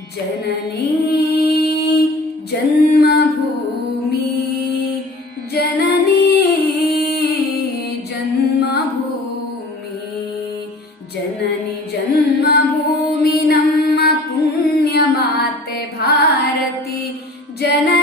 जननी जन्मभूमि। जननी जन्मभूमि। जननि जन्मभूमि पुण्य माते भारती। जननी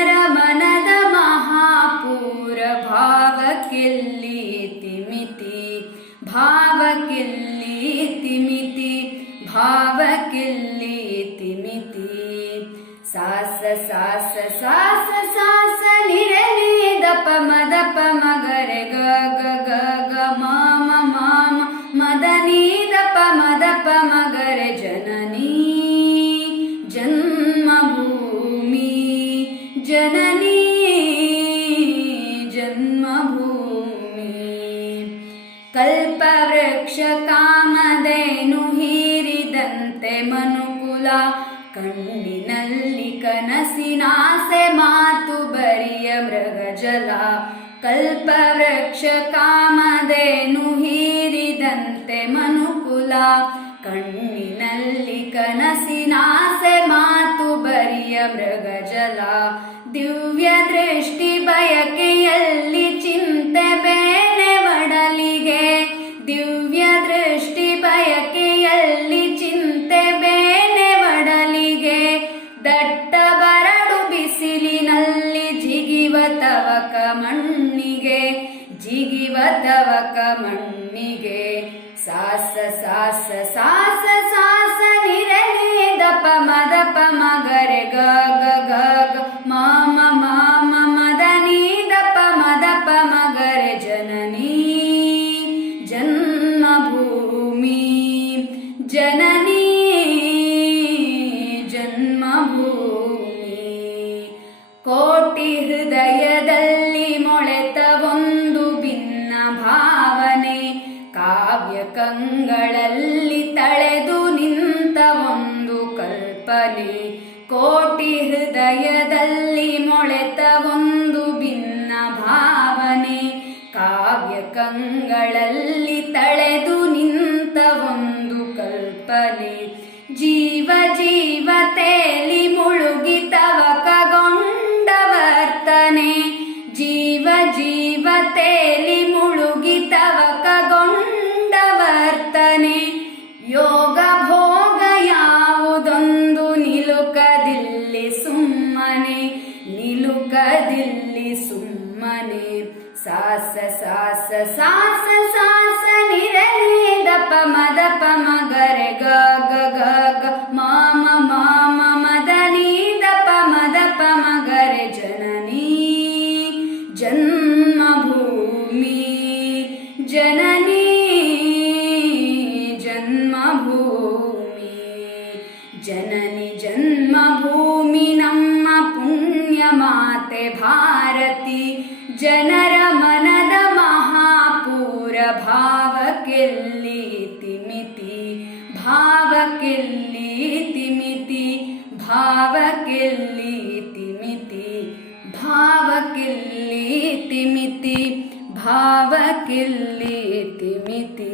ಸಾಸ ಸಾಸ ನಿರಲಿ ದಪ ಮದಪ ಮಗರೆ ಗ ಗ ಗ ಗ ಮಾಮ ಮಾಮ ಮದನಿ ದಪ ಮದಪ ಮಗರೆ ಜನನಿ, ಜನ್ಮಭೂಮಿ ಜನನಿ, ಜನ್ಮಭೂಮಿ. ಕಲ್ಪವೃಕ್ಷ ಕಾಮಧೇನು ಹೀರಿದಂತೆ ಮನುಕುಲ ಕಣ್ಣಿನಲ್ಲಿ ಕನಸಿನಾಸೆ ಮಾತು ಬರಿಯ ಮೃಗಜಲ, ಕಲ್ಪವೃಕ್ಷ ಕಾಮಧೇನು ಹೀರಿದಂತೆ ಮನುಕುಲ. ಕಣ್ಣಿನಲ್ಲಿ ಕನಸಿನಾಸೆ ಮಾತು ಬರಿಯ ಮೃಗಜಲ, ದಿವ್ಯ ದೃಷ್ಟಿ ಜಿಗಿವ ತವಕ ಮಣ್ಣಿಗೆ ಸಾಸ ಸಾಸ ಸಾಸ ಸಾಸ ನಿರಲಿ ದಪ ಮದಪ ಮಗರೆ ಗ ಗ ಗ ಗ ಮಾಮ ಮಾಮ ಮದನಿ ದಪ ಮದಪ ಮಗರೆ ಜನನಿ ಜನ್ಮಭೂಮಿ ಜನನಿ ಕಂಗಳಲ್ಲಿ ತಳೆದು ನಿಂತ ಒಂದು ಕಲ್ಪನೆ. ಕೋಟಿ ಹೃದಯದಲ್ಲಿ ಮೊಳೆತ ಒಂದು ಭಿನ್ನ ಭಾವನೆ. ಕಾವ್ಯ ಕಂಗಳಲ್ಲಿ ತಳೆದು ನಿಂತ ಒಂದು ಕಲ್ಪನೆ. ಜೀವ ಜೀವ सास सास सास सास निरनिदप मदपमगर गग ग माम माम मदनी दप मदप मगर जननी जन्म जननी जन्म जननि जन्मभूमि नम पुण्यमाते भा ಜನರ ಮನದ ಮಹಾಪೂರ ಭಾವಕ್ಕೆಲ್ಲಿ ತಿಮಿತಿ ಭಾವಕ್ಕೆಲ್ಲಿ ತಿಮಿತಿ ಭಾವಕ್ಕೆಲ್ಲಿ ತಿಮಿತಿ ಭಾವಕ್ಕೆಲ್ಲಿ ತಿಮಿತಿ ಭಾವಕ್ಕೆಲ್ಲಿ ತಿಮಿತಿ